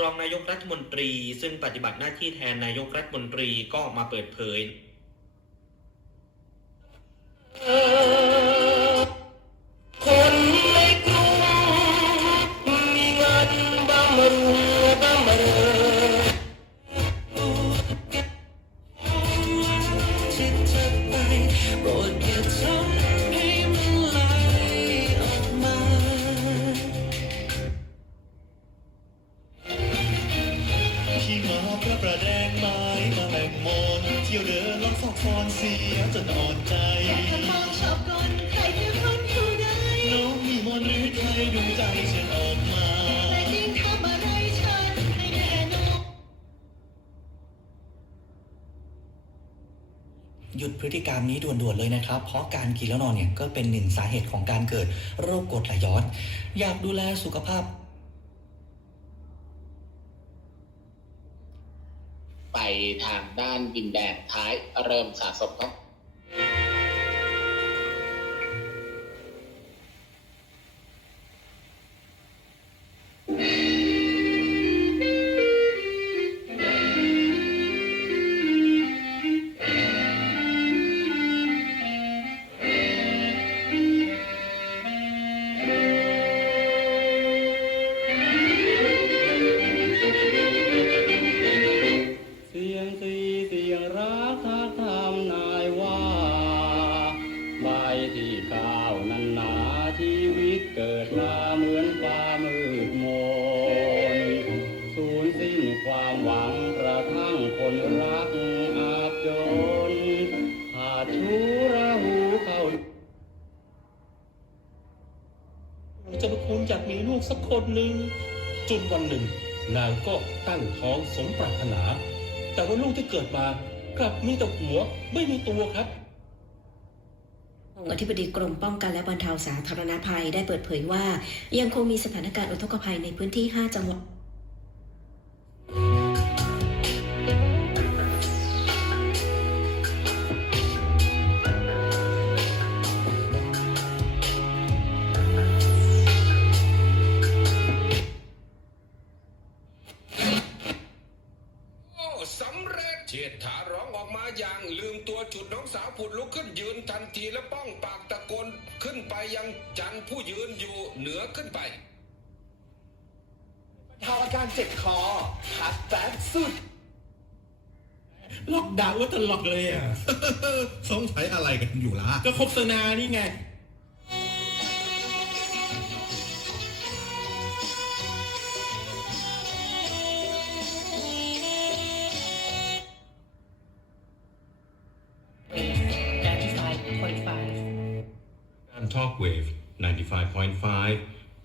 รองนายกรัฐมนตรี ซึ่งปฏิบัติหน้าที่แทนนายกรัฐมนตรีก็ออกมาเปิดเผยคนในกรุงมีเงินบำรุง งไม้มาแหลงมอนเที่ยวเดินล้อมซอกซอนเสียจนอ่อนใจถ้ามองชอบก่อนใครจะทนอยู่ได้น้องมีมนต์หรือใครดูใจฉันออกมาแต่จริงทำอะไรฉันให้แน่นอนหยุดพฤติกรรมนี้ด่วนๆเลยนะครับ เพราะการกินแล้วนอนเนี่ยก็เป็นหนึ่งสาเหตุของการเกิดโรคกรดไหลย้อน อยากดูแลสุขภาพ ไปทางด้านดินแดนท้ายเริ่มสะสมครับ งอยากมีลูกสักคนหนึ่งจนวันหนึ่ง นางก็ตั้งท้องสมปรารถนา แต่ว่าลูกที่เกิดมากลับมีแต่หัวไม่มีตัวครับองค์อธิบดีกรมป้องกันและบรรเทาสาธารณภัยได้เปิดเผยว่า ยังคงมีสถานการณ์อุทกภัยในพื้นที่ 5 จังหวัด สำเร็จเชษฐาร้องออกมาอย่างลืมตัวจุดน้องสาวผุดลุกขึ้นยืนทันทีและป้องปากตะโกนขึ้นไปยังจันทร์ผู้ยืนอยู่เหนือขึ้นไปทาอาการเจ็บคอพักแป๊บสุด ล็อกดาวน์ไว้ตลอดเลยอะ สงสัยอะไรกันอยู่ล่ะ ก็โฆษณานี่ไง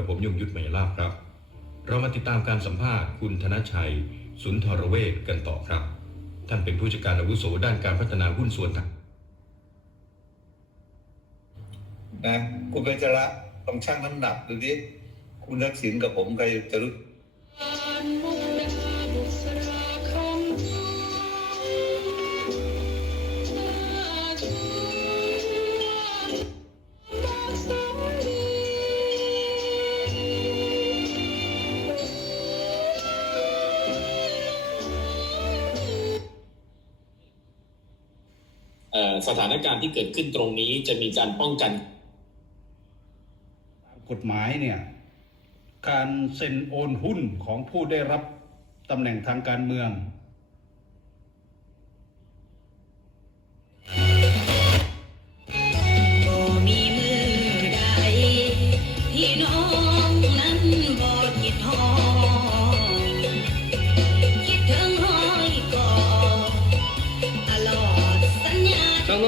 กับผมยงยุทธมยลาภครับ เรามาติดตามการสัมภาษณ์คุณธนชัย สุนทรเวชกันต่อครับ ท่านเป็นผู้จัดการอาวุโสด้านการพัฒนาหุ้นส่วนนะคุณเบญจระต้องชั่งน้ำหนักดูดิคุณทักษิณกับผมใครจะรู้ สถานการณ์ที่เกิดขึ้นตรงนี้จะมีการป้องกัน กฎหมายเนี่ย การเซ็นโอนหุ้นของผู้ได้รับตำแหน่งทางการเมือง บ่มีมือใดที่น้องนั้นบ่คิดฮอด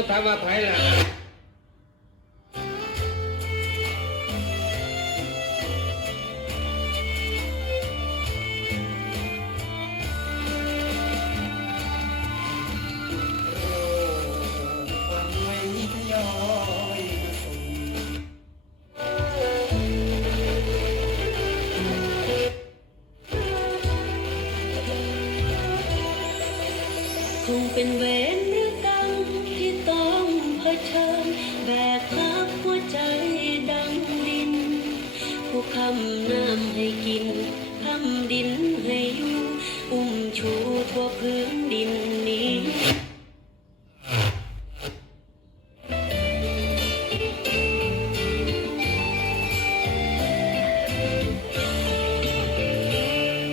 าต้องินพรำดินให้อยู่อุ้มชูทั่วพื้นดินนี้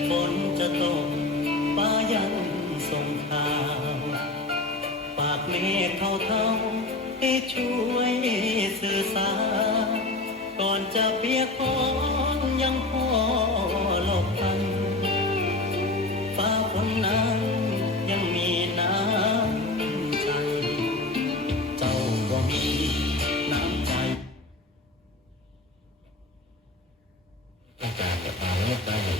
ฝนจะตกฟ้ายังส่งข่าวปากเมฆเขาเท่าให้ช่วยสื่อสารก่อนจะเปียกฝอ นั้นยังมีน้ำใจ เจ้าก็มีน้ำใจต้องการจะมาเลือกได้เลย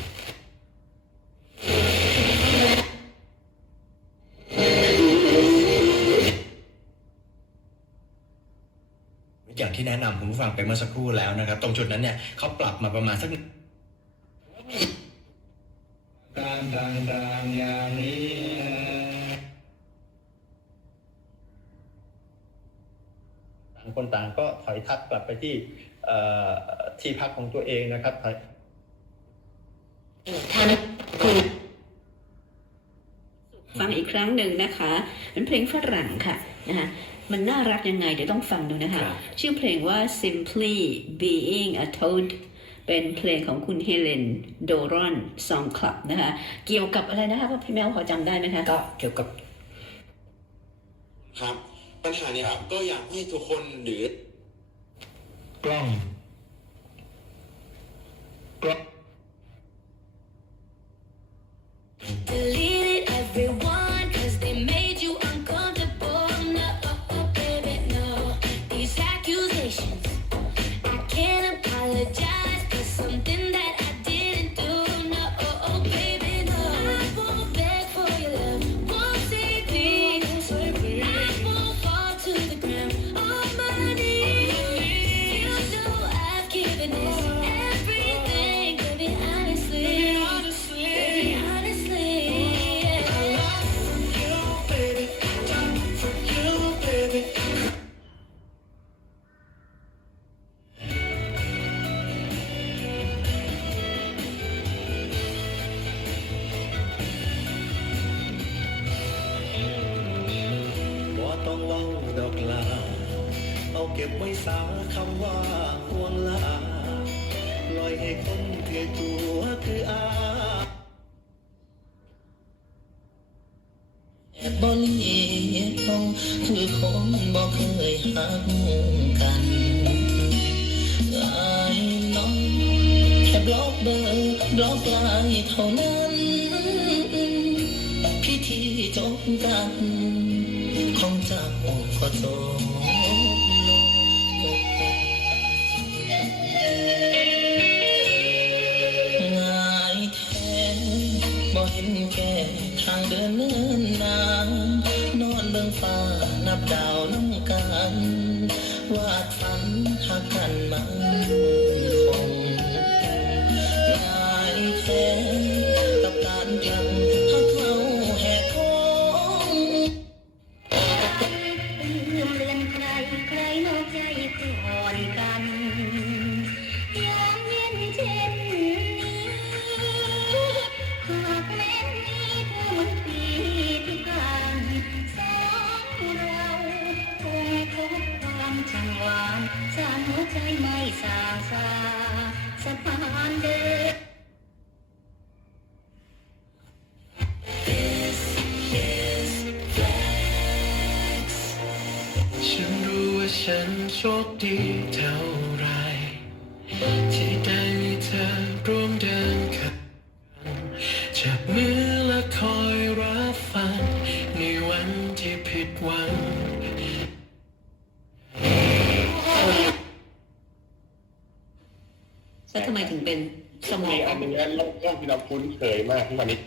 อย่างที่แนะนำคุณผู้ฟังไปเมื่อสักครู่แล้วนะครับ ตรงจุดนั้นเนี่ยเขาปรับมาประมาณสัก การ ต่างๆอย่างนี้ต่างคนต่างก็ถอยทับกลับไปที่ที่พักของตัวเองนะครับถอยฟังอีกครั้งหนึ่งนะคะเป็นเพลงฝรั่งค่ะนะคะมันน่ารักยังไงเดี๋ยวต้องฟังดูนะคะ ชื่อเพลงว่า simply being a toad เป็นเพลงของคุณเฮเลนโดรอนซองคลับนะคะเกี่ยวกับอะไรนะคะพี่แมวพอจำได้ไหมคะก็เกี่ยวกับ ครับ ปัญหาเนี่ยครับก็อยากให้ทุกคนหรือกล้อง Deleted everyone cause they made you เว้าดอกลา เอาเก็บไว้สาคำว่าห่วงลาลอยให้คนเกลียตัวคืออาแต่บ่เลี้ยวคือคงบ่เคยหักกันอายน้องแค่บล็อกเบอร์บล็อกไลน์เท่านั้น พิธีจบกัน ก็ คดีเท่าไร ที่ได้มีเธอร่วมเดินกันจับมือและคอยรับฟัง ในวันที่ผิดหวังแล้วทำไมถึงเป็นสมอง มีอันหนึงนะโลกที่เราคุ้นเคยมากที่วันนี้